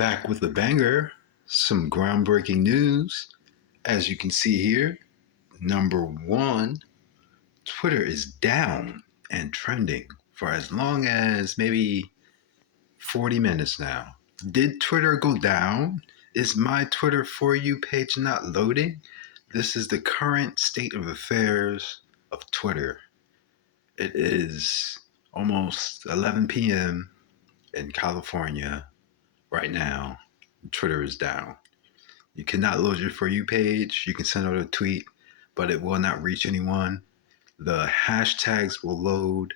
Back with a banger, some groundbreaking news. As you can see here, number one, Twitter is down and trending for as long as maybe 40 minutes now. Did Twitter go down? Is my Twitter For You page not loading? This is the current state of affairs of Twitter. It is almost 11 p.m. in California right now. Twitter is down. You cannot load your For You page. You can send out a tweet, but it will not reach anyone. The hashtags will load.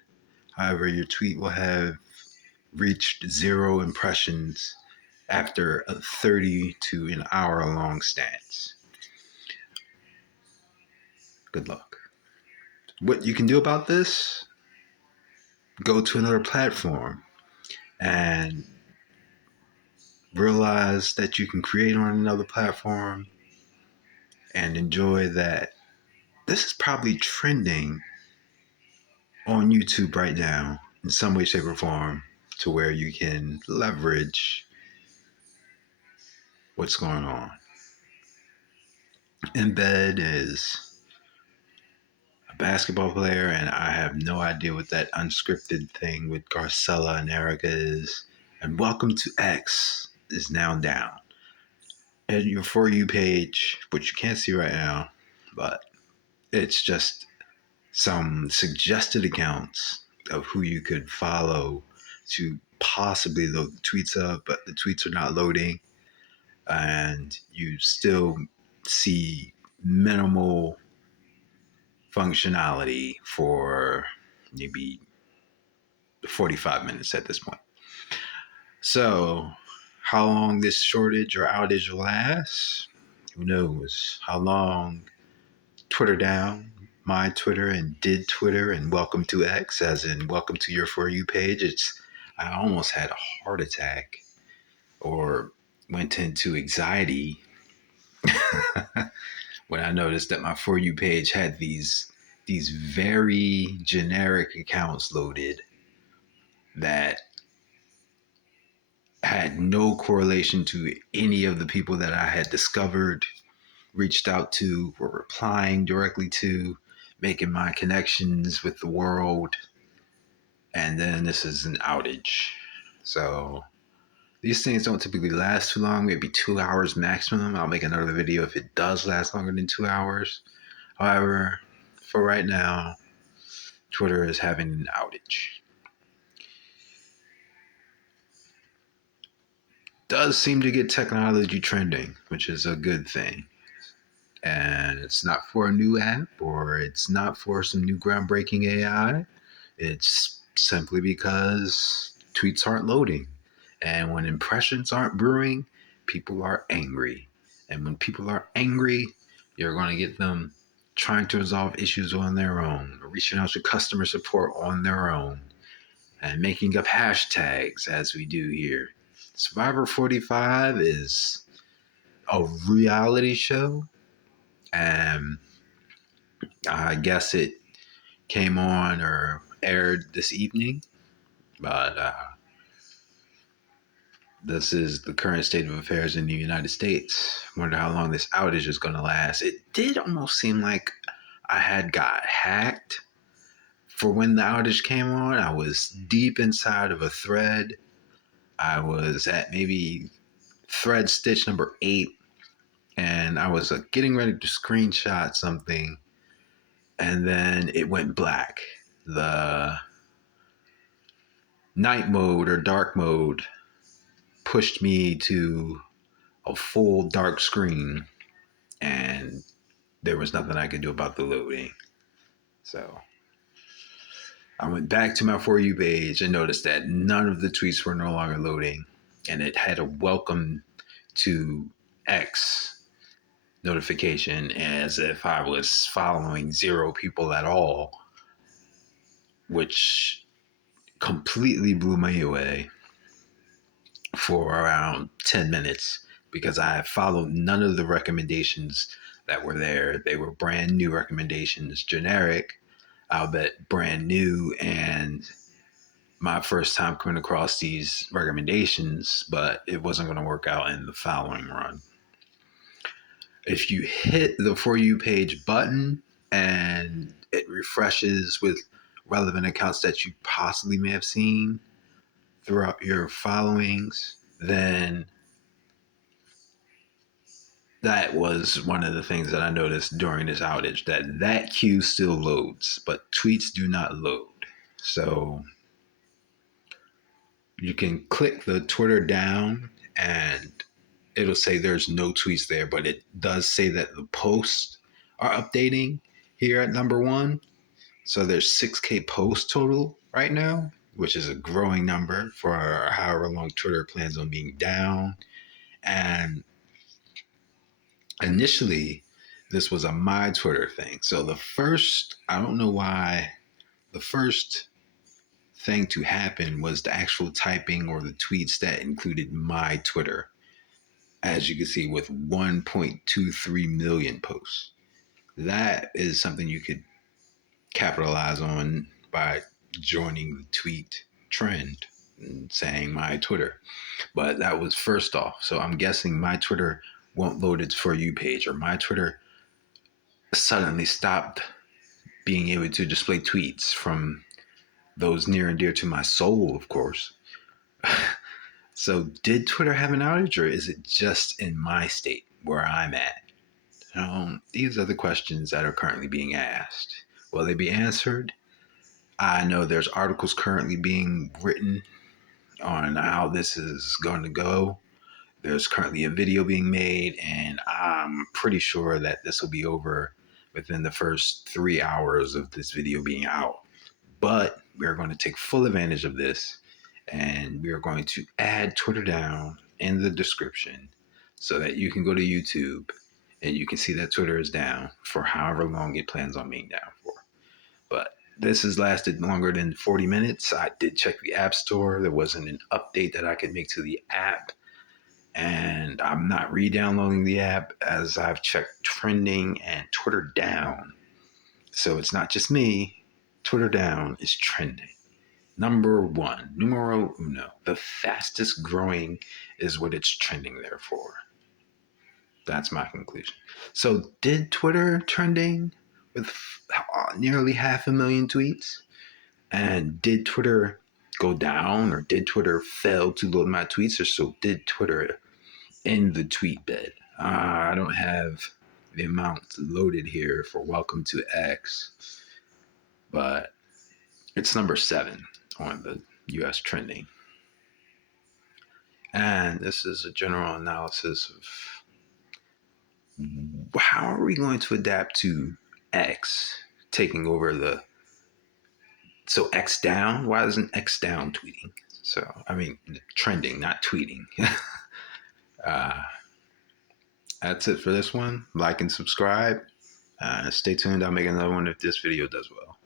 However, your tweet will have reached 0 impressions after a 30 to an hour long stance. Good luck. What you can do about this, go to another platform and realize that you can create on another platform and enjoy that. This is probably trending on YouTube right now in some way, shape, or form to where you can leverage what's going on. Embed is a basketball player, and I have no idea what that unscripted thing with Garcella and Erica is. And Welcome to X is now down. And your For You page, which you can't see right now, but it's just some suggested accounts of who you could follow to possibly load the tweets up, but the tweets are not loading, and you still see minimal functionality for maybe 45 minutes at this point. So, how long this shortage or outage will last? Who knows? How long Twitter down, my Twitter, and did Twitter, and Welcome to X, as in Welcome to your For You page. I almost had a heart attack or went into anxiety when I noticed that my For You page had these very generic accounts loaded that had no correlation to any of the people that I had discovered, reached out to, or replying directly to, making my connections with the world. And then this is an outage. So these things don't typically last too long, maybe 2 hours maximum. I'll make another video if it does last longer than 2 hours. However, for right now, Twitter is having an outage. Does seem to get technology trending, which is a good thing. And it's not for a new app, or it's not for some new groundbreaking AI. It's simply because tweets aren't loading. And when impressions aren't brewing, people are angry. And when people are angry, you're going to get them trying to resolve issues on their own, or reaching out to customer support on their own, and making up hashtags as we do here. Survivor 45 is a reality show, and I guess it came on or aired this evening, but this is the current state of affairs in the United States. Wonder how long this outage is going to last. It did almost seem like I had got hacked. For when the outage came on, I was deep inside of a thread. I was at maybe thread stitch number 8, and I was getting ready to screenshot something, and then it went black. The night mode or dark mode pushed me to a full dark screen, and there was nothing I could do about the loading. So I went back to my For You page and noticed that none of the tweets were no longer loading, and it had a welcome to X notification as if I was following 0 people at all, which completely blew me away for around 10 minutes because I followed none of the recommendations that were there. They were brand new recommendations, generic, I'll bet brand new, and my first time coming across these recommendations, but it wasn't going to work out in the following run. If you hit the For You page button and it refreshes with relevant accounts that you possibly may have seen throughout your followings, then that was one of the things that I noticed during this outage, that queue still loads, but tweets do not load. So you can click the Twitter down and it'll say there's no tweets there, but it does say that the posts are updating here at number one. So there's 6K posts total right now, which is a growing number for however long Twitter plans on being down. And initially, this was a My Twitter thing. So I don't know why, the first thing to happen was the actual typing or the tweets that included My Twitter, as you can see, with 1.23 million posts. That is something you could capitalize on by joining the tweet trend and saying My Twitter. But that was first off. So I'm guessing My Twitter won't load its For You page, or My Twitter suddenly stopped being able to display tweets from those near and dear to my soul, of course. So did Twitter have an outage, or is it just in my state where I'm at? These are the questions that are currently being asked. Will they be answered? I know there's articles currently being written on how this is going to go. There's currently a video being made, and I'm pretty sure that this will be over within the first 3 hours of this video being out. But we're going to take full advantage of this, and we are going to add Twitter down in the description so that you can go to YouTube and you can see that Twitter is down for however long it plans on being down for. But this has lasted longer than 40 minutes. I did check the App Store. There wasn't an update that I could make to the app. And I'm not re-downloading the app, as I've checked trending and Twitter down. So it's not just me. Twitter down is trending. Number one, numero uno. The fastest growing is what it's trending there for. That's my conclusion. So did Twitter trending with nearly 500,000 tweets? And did Twitter go down, or did Twitter fail to load my tweets, or so did Twitter in the tweet bed? I don't have the amount loaded here for Welcome to X, but it's number 7 on the US trending. And this is a general analysis of how are we going to adapt to X taking over so X down? Why isn't X down tweeting? So, I mean, trending, not tweeting. That's it for this one. Like and subscribe. Stay tuned. I'll make another one if this video does well.